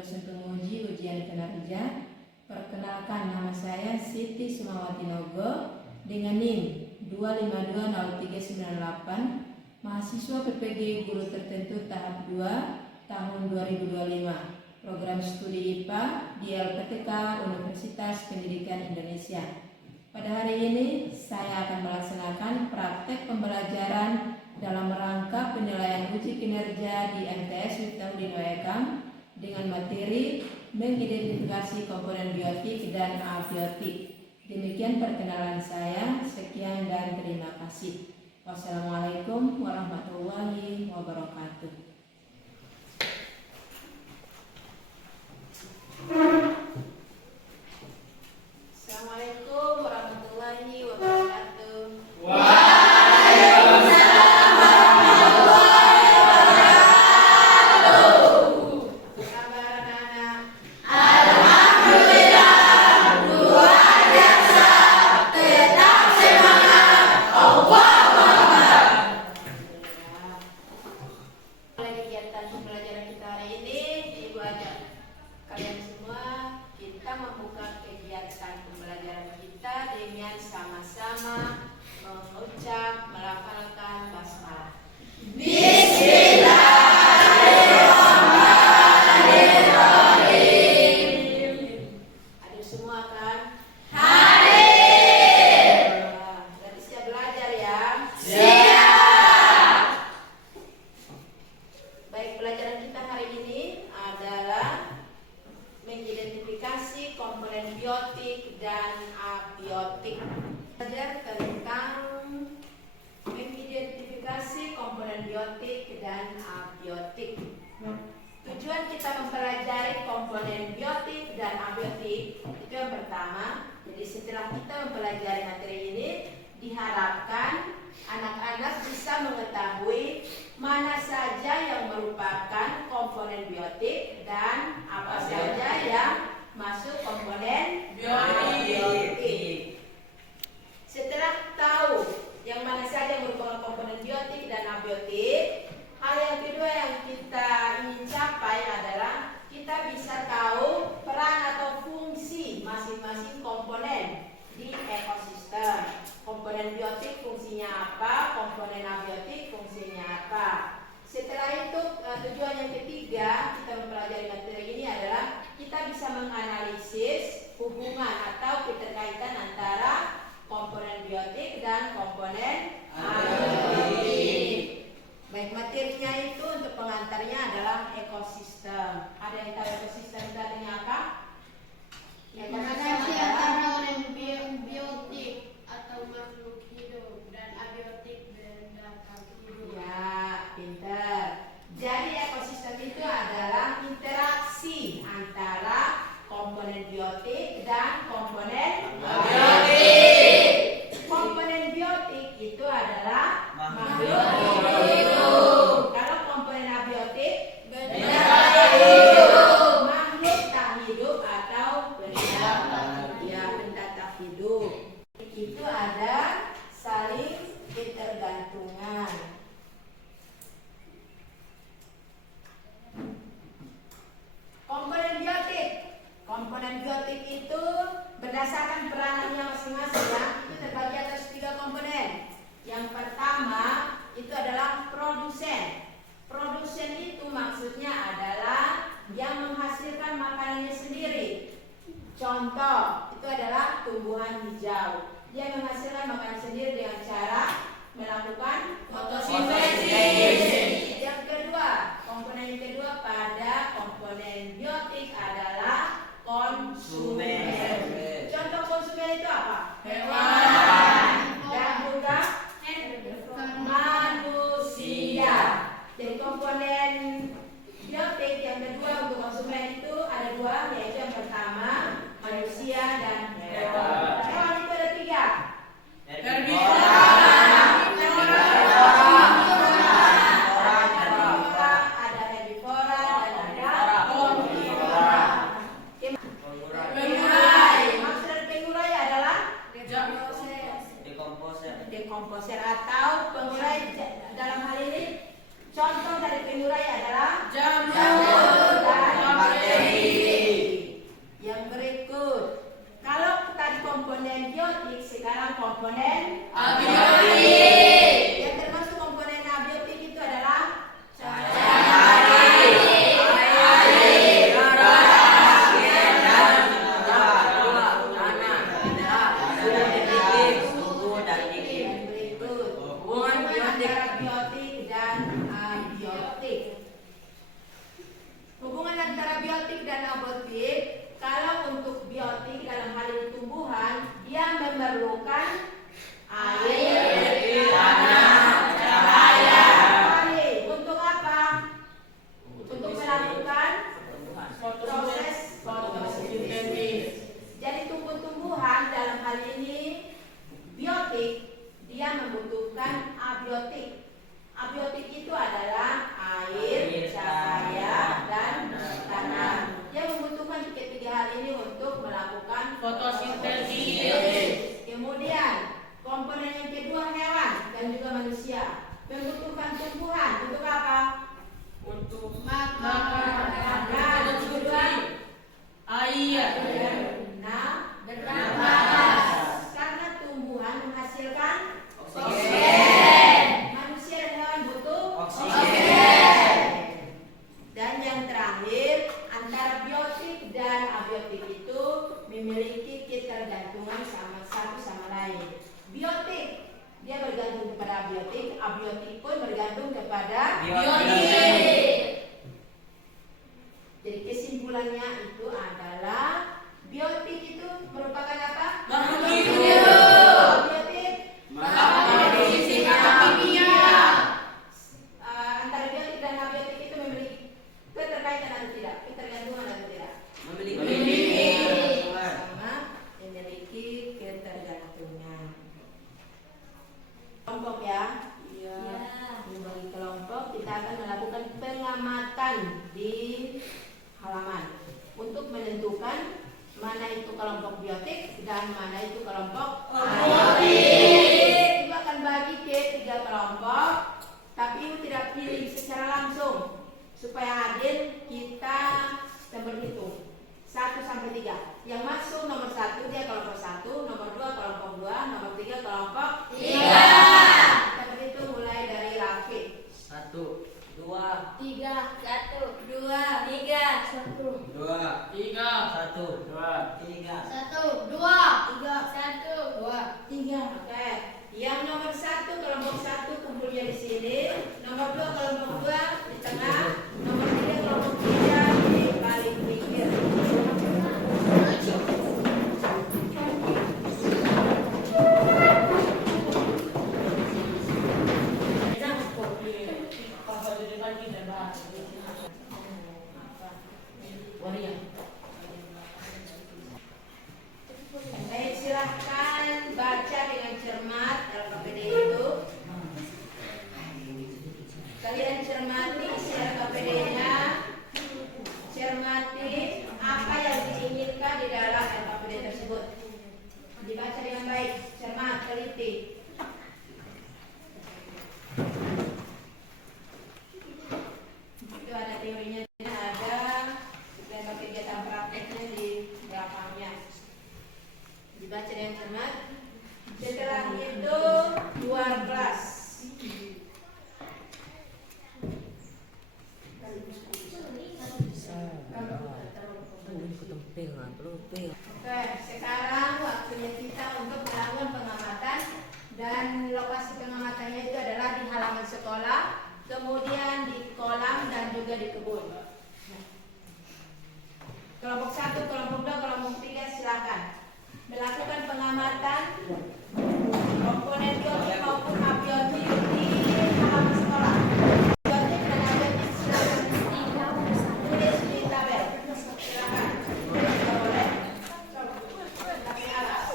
dosen penguji ujian kinerja. Perkenalkan, nama saya Siti Sumawati Nogo dengan NIM 2520398, mahasiswa PPG Guru Tertentu tahap 2 tahun 2025, program studi IPA di LPTK Universitas Pendidikan Indonesia. Pada hari ini saya akan melaksanakan praktek pembelajaran dalam rangka penilaian uji kinerja di MTS Miftahudin Waekam dengan materi mengidentifikasi komponen biotik dan abiotik. Demikian perkenalan saya. Sekian dan terima kasih. Wassalamualaikum warahmatullahi wabarakatuh. Assalamualaikum warahmatullahi wabarakatuh. Melafalkan basmalah. Bismillahirrahmanirrahim. Hadir semua kan? Hadir. Berarti siap belajar ya? Siap. Baik, pelajaran kita hari ini adalah mengidentifikasi komponen biotik dan abiotik. Belajar tentang mengidentifikasi komponen biotik dan abiotik. Tujuan kita mempelajari komponen biotik dan abiotik itu yang pertama. Jadi setelah kita mempelajari materi ini, diharapkan anak-anak bisa mengetahui mana saja yang merupakan komponen biotik dan apa saja yang masuk komponen abiotik. Setelah tahu yang mana saja yang merupakan komponen biotik dan abiotik, hal yang kedua yang kita ingin capai adalah kita bisa tahu peran atau fungsi masing-masing komponen di ekosistem. Komponen biotik fungsinya apa, komponen abiotik fungsinya apa. Setelah itu tujuan yang ketiga kita mempelajari materi ini adalah kita bisa menganalisis hubungan atau keterkaitan antara komponen biotik dan komponen abiotik. Baik, materinya itu untuk pengantarnya adalah ekosistem. Ada yang tahu ekosistem itu artinya apa? Interaksi antara biotik atau makhluk hidup dan abiotik benda hidup. Ya, pintar. Jadi ekosistem itu adalah interaksi antara komponen biotik dan komponen abiotik. Komponen biotik itu adalah makhluk hidup. Kalau komponen abiotik benda hidup, makhluk tak hidup atau benda tak hidup. Itu ada saling ketergantungan. Komponen biotik itu berdasarkan peranannya masing-masing ya, itu terbagi atas 3 komponen. Yang pertama itu adalah produsen. Produsen itu maksudnya adalah yang menghasilkan makanannya sendiri. Contoh itu adalah tumbuhan hijau. Dia menghasilkan makanan sendiri dengan cara melakukan fotosintesis. Yang kedua, komponen yang kedua pada komponen biotik adalah konsumen. Contoh konsumen itu apa? Hewan dan juga manusia. Jadi komponen biotik yang kedua untuk konsumen itu ada 2, yaitu yang pertama manusia dan hewan. Hewan itu ada 3. Herbivora, biotik dan abiotik, kalau untuk biotik dalam hal ini tumbuhan, dia memerlukan air, tanah, cahaya. Untuk apa? Untuk melakukan proses fotosintesis. Jadi tumbuh-tumbuhan dalam hal ini biotik, dia membutuhkan abiotik. Abiotik itu adalah air, cahaya, dan tanah. Dia membutuhkan ketiga hal ini untuk melakukan fotosintesis. Kemudian komponen yang kedua hewan dan juga manusia membutuhkan tumbuhan untuk apa? Untuk makan. Tujuan Air. bernapas. Karena tumbuhan menghasilkan Oksigen. manusia dan hewan butuh Oksigen. Dan yang terakhir, antara biotik dan abiotik itu memiliki ketergantungan satu sama lain. Biotik dia bergantung kepada abiotik, abiotik pun bergantung kepada Biotik. Jadi kesimpulannya itu adalah biotik itu merupakan apa? Makhluk hidup. Abiotik Makhluk fisika kimia. antara biotik dan abiotik itu memiliki keterkaitan atau tidak? Ketergantungan atau tidak? Memiliki. Sama memiliki ketergantungan. Kelompok ya. Membagi kelompok kita akan melakukan pengamatan di halaman untuk menentukan mana itu kelompok biotik dan mana itu kelompok abiotik. Ibu akan bagi ke 3 kelompok, tapi ibu tidak pilih secara langsung supaya adil. Kita berhitung 1 sampai 3. Yang masuk nomor 1 dia kelompok 1, nomor 2 kelompok 2, nomor 3 kelompok 3. Kita berhitung mulai dari Rafi. 1, 2, 3, 1, 2, 3, 1, 2, 3, 1, 2, 3. 1, 2, 3, 1, 2, 3. Oke. Yang nomor 1 kelompok 1 kumpulnya di sini, nomor 2 kelompok 2 di tengah, nomor 3 kelompok 3 di paling pinggir. Baik, silahkan baca dengan cermat LKPD itu. Kalian cermati isi LKPD-nya, cermati apa yang diinginkan di dalam LKPD tersebut. Dibaca dengan baik, cermat, teliti. Itu ada teorinya, ada dan kegiatan prakteknya di belakangnya. Dibaca dengan cermat. Setelah itu luar kelas. Oke, sekarang waktunya kita untuk melakukan pengamatan, dan lokasi pengamatannya itu adalah di halaman sekolah, kemudian di kolam dan juga di kebun. Kelompok 1, kelompok 2, kelompok 3 silakan melakukan pengamatan komponen biotik maupun abiotik di halaman sekolah. Biotik dan abiotik silakan tulis di tabel. Silakan. Tidak boleh. Tapi alas.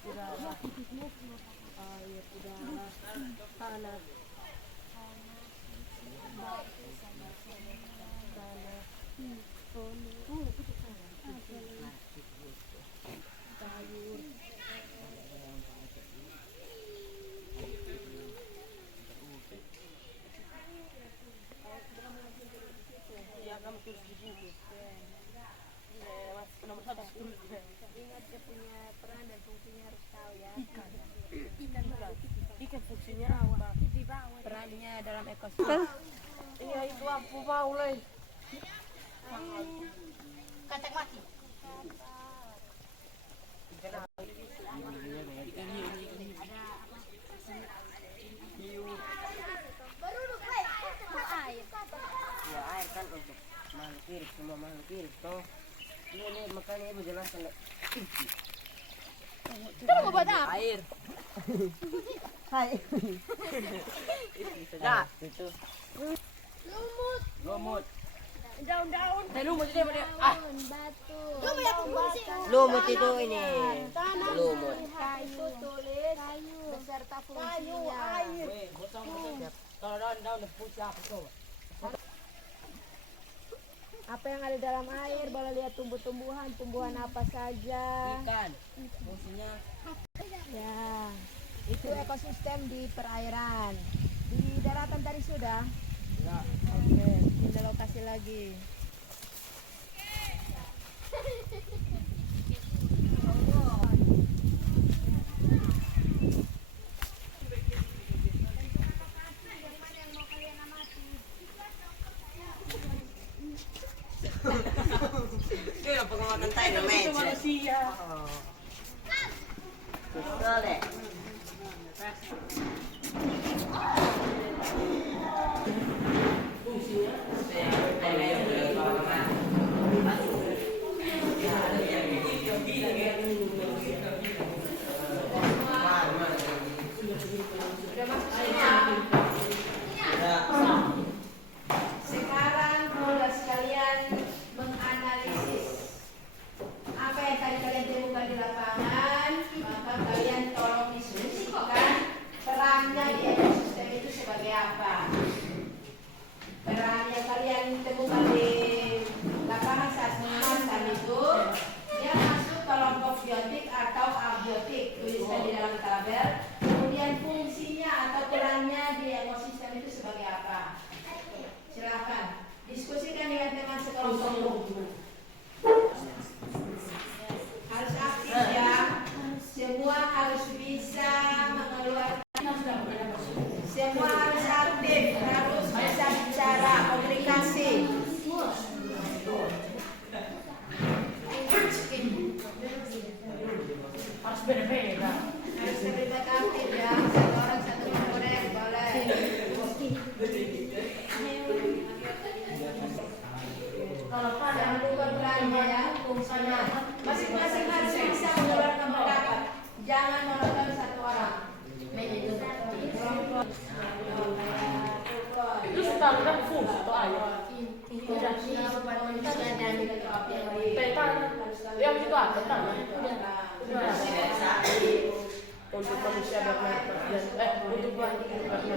udara, air, udara, tanah, sayur, ya kamu tulis di buku. Nomor 1 ingat dia punya peran dan fungsinya harus tahu ya. Ikan fungsinya apa? Perannya dalam ekosistem. Ini itu apa Paulai? Kacang mati. Ya air kan untuk makhluk hidup, semua makhluk hidup toh. Ini makanya ibu jelaskan. Kenapa buat apa? Air. Hai. Sudah. Itu. Lumut. Daun-daun. Lumut itu apa dia? Batu. Lumut itu ini. Tanah. Lumut. Kayu. Tulis. Kayu. Beserta fungsinya. Air. Kalau daun putih apa tuh? Apa yang ada dalam air? Boleh lihat tumbuh-tumbuhan. Tumbuhan apa saja? Ikan. Fungsinya Ya. Itu ekosistem di perairan. Di daratan tadi sudah. enggak. Oke. Pindah lokasi lagi. Kaya pengamatan tayo na medyo. Manusia. Gusto deh. Sudah masuk semua. Sekarang tugas kalian menganalisis apa yang tadi kalian temukan di lapangan, maka kalian tolong diskusikan perannya di ekosistem itu sebagai apa. Peran yang kalian temukan di lapangan saat mengamalkan itu, dia masuk kelompok biotik atau abiotik, tuliskan di dalam tabel. Kemudian fungsinya atau perannya di ekosistem itu sebagai apa. Silakan diskusikan dengan teman sekelompokmu. Harus aktif ya. Semua harus bisa mengeluarkan. Semua harus aktif, harus bisa bicara, komunikasi. Harus beda-beda. Harus terlibat aktif ya. Satu orang satu komponen boleh. Jangan lupa perannya ya, fungsinya. Masing-masing harus bisa mengeluarkan pendapat. Jangan monoton satu orang. Itu standar fungsi atau air. Peta yang itu apa tanah? Udah. Untuk manusia bernafas dan untuk bernafas.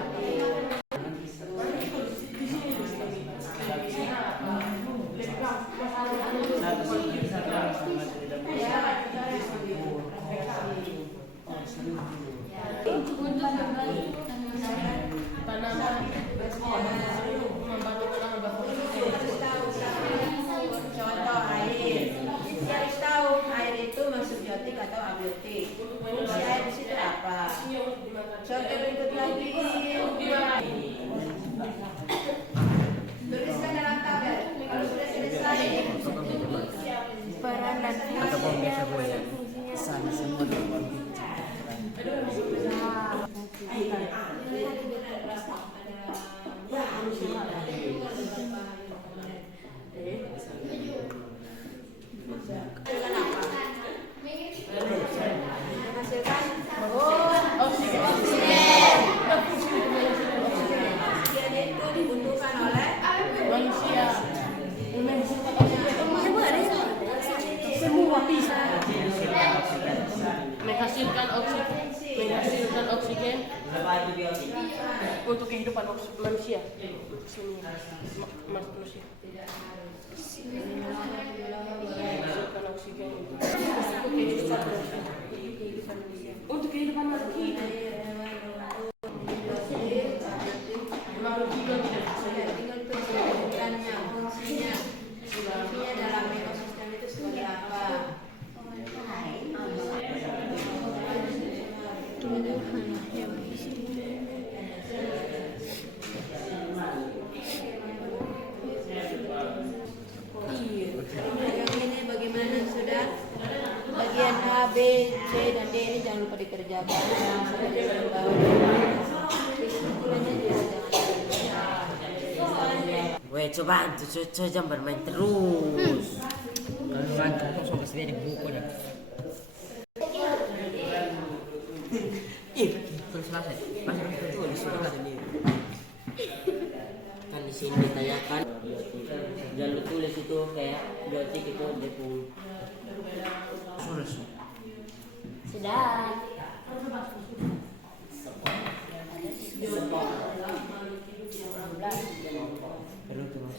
Contoh air. Kita harus tahu air itu masuk biotik atau abiotik. Fungsi air di situ apa? Contoh berikut lagi. Tuliskan dalam tabel. Kalau sudah selesai, Peran dan fungsinya. menghasilkan Oksigen. menghasilkan oksigen untuk kehidupan manusia. Manusia. Menghasilkan oksigen untuk kehidupan manusia. Tinggal penjelasannya, fungsinya dalam ekosistem itu seperti apa? Yang ini bagaimana sudah? Bagian A, B, C, dan D ini jangan lupa dikerjakan. Kesimpulannya juga jangan. Weh, coba jangan bermain terus. Langsung sampai sini di buku dah. Belum selesai. Masih tulis sudah ini. Kan di sini ditanyakan biotik. Jangan tulis itu kayak biotik itu depung. Sudah. Perlu terus.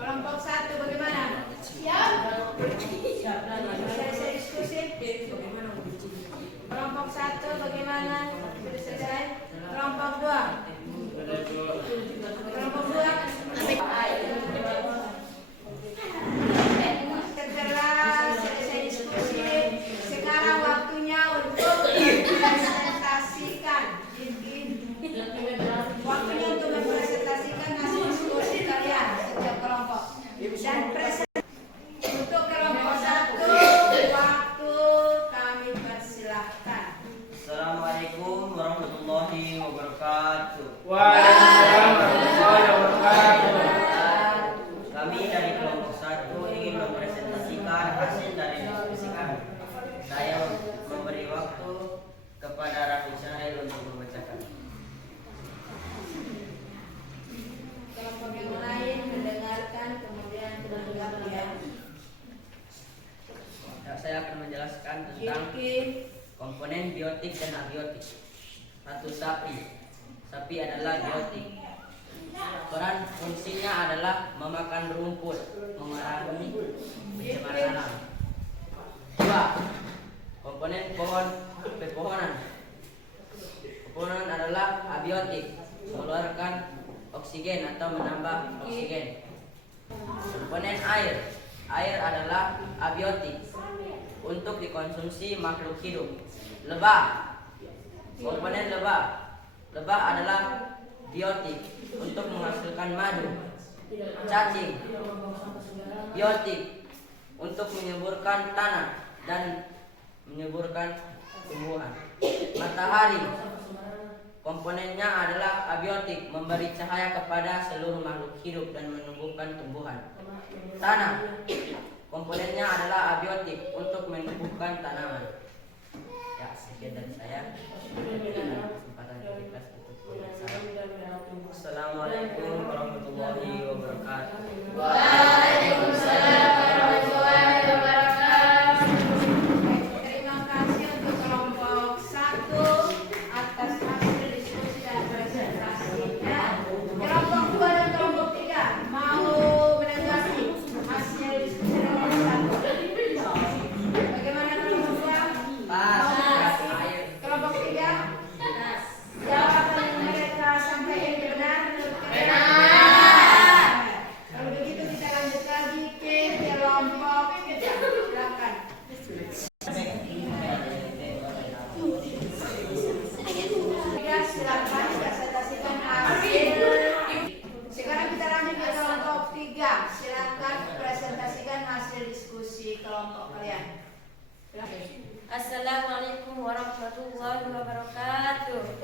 Kelompok 1 bagaimana? Siap? Selesai diskusi? Kelompok 1 bagaimana? Sudah selesai? Kelompok 2? Kelompok 2? Setelah selesai diskusi, sekarang waktunya untuk mempresentasikan. Waktunya untuk mempresentasikan hasil diskusi kalian setiap kelompok. Dan presentasi untuk kelompok 1, waktu kami persilahkan. Assalamualaikum warahmatullahi wabarakatuh. Waalaikumsalam warahmatullahi wabarakatuh. Kami dari kelompok 1 ingin mempresentasikan hasil dari diskusi kami. Saya memberi waktu kepada Rafi Syahil untuk membacakan. Kelompok yang lain mendengarkan kemudian menanggap ya. Saya akan menjelaskan tentang komponen biotik dan abiotik. 1. Sapi. Sapi adalah biotik. Peran fungsinya adalah memakan rumput, memerangi pencemaran alam. 2. Komponen pepohonan. Pepohonan adalah abiotik, mengeluarkan oksigen atau menambah oksigen. Komponen air. Air adalah abiotik, untuk dikonsumsi makhluk hidup. Lebah. Komponen lebah. Lebah adalah biotik, untuk menghasilkan madu. Cacing. Biotik, untuk menyuburkan tanah dan menyuburkan tumbuhan. Matahari. Komponennya adalah abiotik, memberi cahaya kepada seluruh makhluk hidup dan menumbuhkan tumbuhan. Tanah. Komponennya adalah abiotik, untuk menumbuhkan tanaman. Ya, sekian dari saya. Kesempatan kita tutup pembahasan. Assalamualaikum warahmatullahi wabarakatuh. Waalaikumsalam warahmatullahi wabarakatuh. Terima kasih untuk kelompok 1 atas hasil diskusi dan presentasinya. Kelompok 2 dan kelompok 3 mau menanggapi hasil diskusi kelompok 1. Bagaimana kelompok 2? Kelompok 3? Jawaban mereka sampai ini benar menurut kalian? Kalau begitu kita lanjut lagi ke kelompok 3. Silakan. Silakan presentasikan hasil. Sekarang kita lanjut ke kelompok 3. Silakan presentasikan hasil diskusi kelompok kalian. Assalamualaikum warahmatullahi wabarakatuh.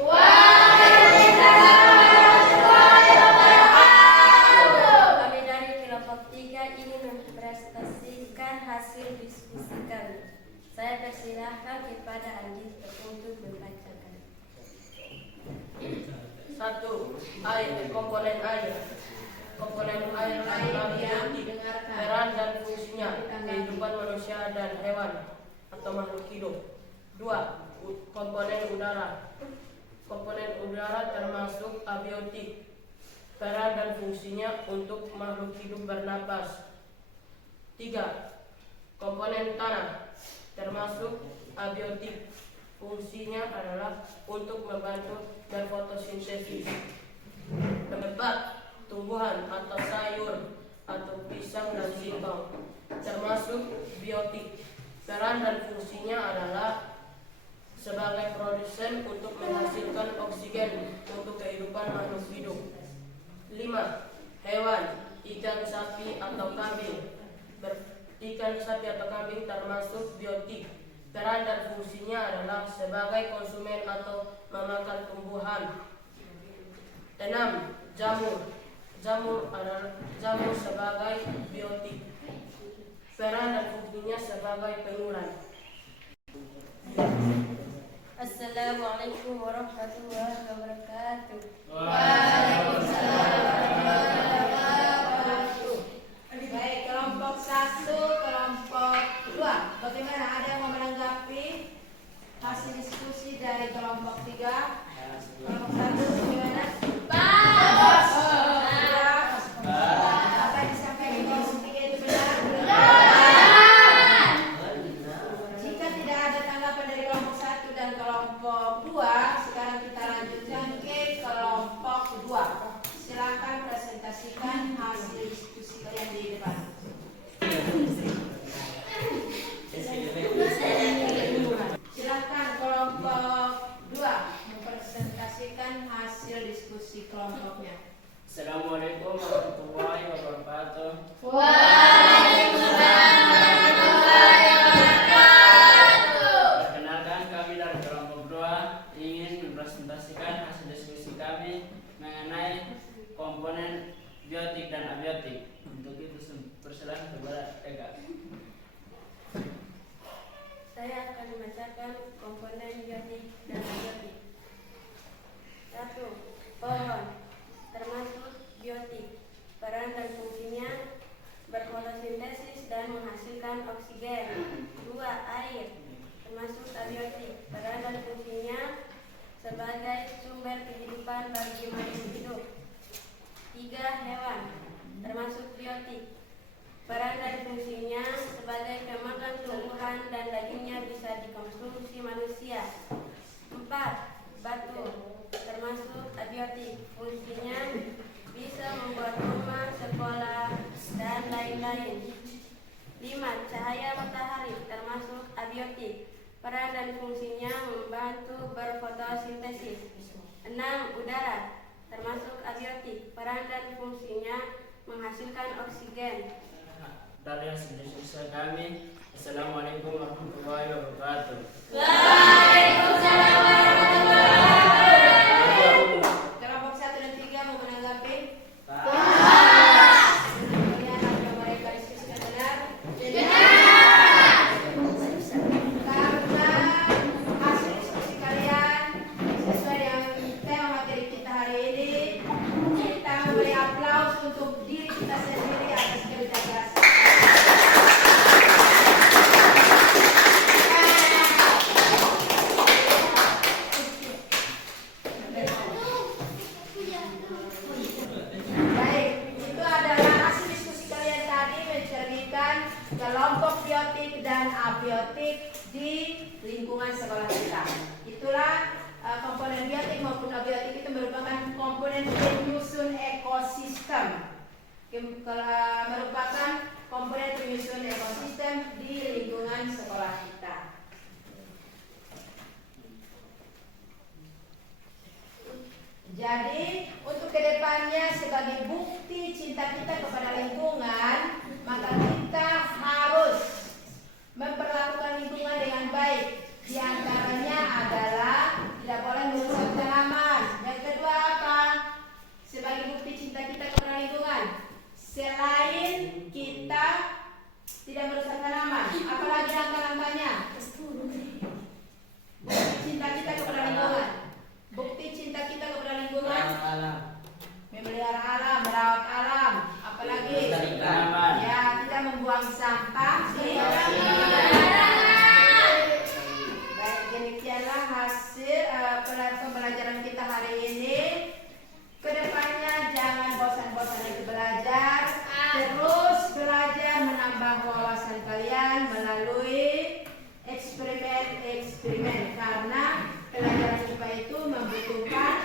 Kami dari kelompok 3 ingin mempresentasikan hasil diskusi kami. Saya persilahkan kepada Andi untuk membacakan. 1. Air. Komponen air. Komponen air Yang adalah biotik. didengarkan. kehidupan manusia dan hewan atau makhluk hidup. 2. Komponen udara. Komponen udara termasuk abiotik. Peran dan fungsinya untuk makhluk hidup bernapas. 3. Komponen tanah termasuk abiotik. Fungsinya adalah untuk membantu berfotosintesis. 4. Tumbuhan atau sayur atau pisang dan singkong termasuk biotik. Peran dan fungsinya adalah sebagai produsen untuk menghasilkan oksigen untuk kehidupan makhluk hidup. 5. Hewan, ikan, sapi atau kambing. Ikan, sapi atau kambing termasuk biotik. Peran dan fungsinya adalah sebagai konsumen atau memakan tumbuhan. 6. Jamur. Jamur sebagai biotik. Peran dan fungsinya sebagai penuran. Assalamualaikum warahmatullahi wabarakatuh. Baik, kelompok 1, kelompok 2. Bagaimana, ada yang mau menanggapi hasil diskusi dari kelompok 3? Kelompok 1 bagaimana? Bagus. Apa yang disampaikan kelompok 3 itu benar? Jika tidak ada tanggapan dari kelompok 1 dan kelompok 2, sekarang kita lanjutkan ke kelompok 2. Silakan presentasikan hasil diskusi kalian di depan. Silakan kelompok 2 mempresentasikan hasil diskusi kelompoknya. Assalamualaikum warahmatullahi wabarakatuh. Perkenalkan, kami dari kelompok 2 ingin mempresentasikan hasil diskusi kami mengenai komponen biotik dan abiotik. Untuk itu persilakan kepada Ega. Saya akan membacakan komponen biotik dan abiotik. 1. Pohon termasuk biotik. Peran dan fungsinya berfotosintesis dan menghasilkan oksigen. 2. Air termasuk abiotik. Peran dan fungsinya sebagai sumber kehidupan bagi makhluk hidup. 3. Hewan termasuk biotik. Peran dan fungsinya sebagai pemakan tumbuhan dan dagingnya bisa dikonsumsi manusia. 4. Batu termasuk abiotik. Fungsinya bisa membuat rumah, sekolah, dan lain-lain. 5. Cahaya matahari termasuk abiotik. Peran dan fungsinya membantu berfotosintesis. 6. Udara termasuk abiotik. Peran dan fungsinya menghasilkan oksigen. Dari hasil diskusi kami, Assalamualaikum warahmatullahi wabarakatuh. Kelompok 1 dan 3 mau menanggapi? Kelompok biotik dan abiotik di lingkungan sekolah kita. Itulah komponen biotik maupun abiotik itu merupakan komponen penyusun ekosistem. Merupakan komponen penyusun ekosistem di lingkungan sekolah kita. Jadi untuk kedepannya sebagai bukti cinta kita kepada lingkungan, maka kita harus memperlakukan lingkungan dengan baik. Di antaranya adalah tidak boleh merusak tanaman. Yang kedua apa? Sebagai bukti cinta kita kepada lingkungan, selain kita tidak merusak tanaman, apalagi langkah-langkahnya? Bukti cinta kita kepada lingkungan. Bukti cinta kita kepada lingkungan, memelihara alam, merawat alam, apalagi ya tidak membuang membuang sampah di Baik, demikianlah hasil pembelajaran kita hari ini. Kedepannya jangan bosan-bosan untuk belajar, terus belajar menambah wawasan kalian melalui eksperimen karena pelajaran IPA itu membutuhkan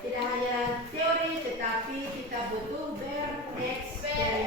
tidak hanya teori tetapi kita butuh bereksperimen.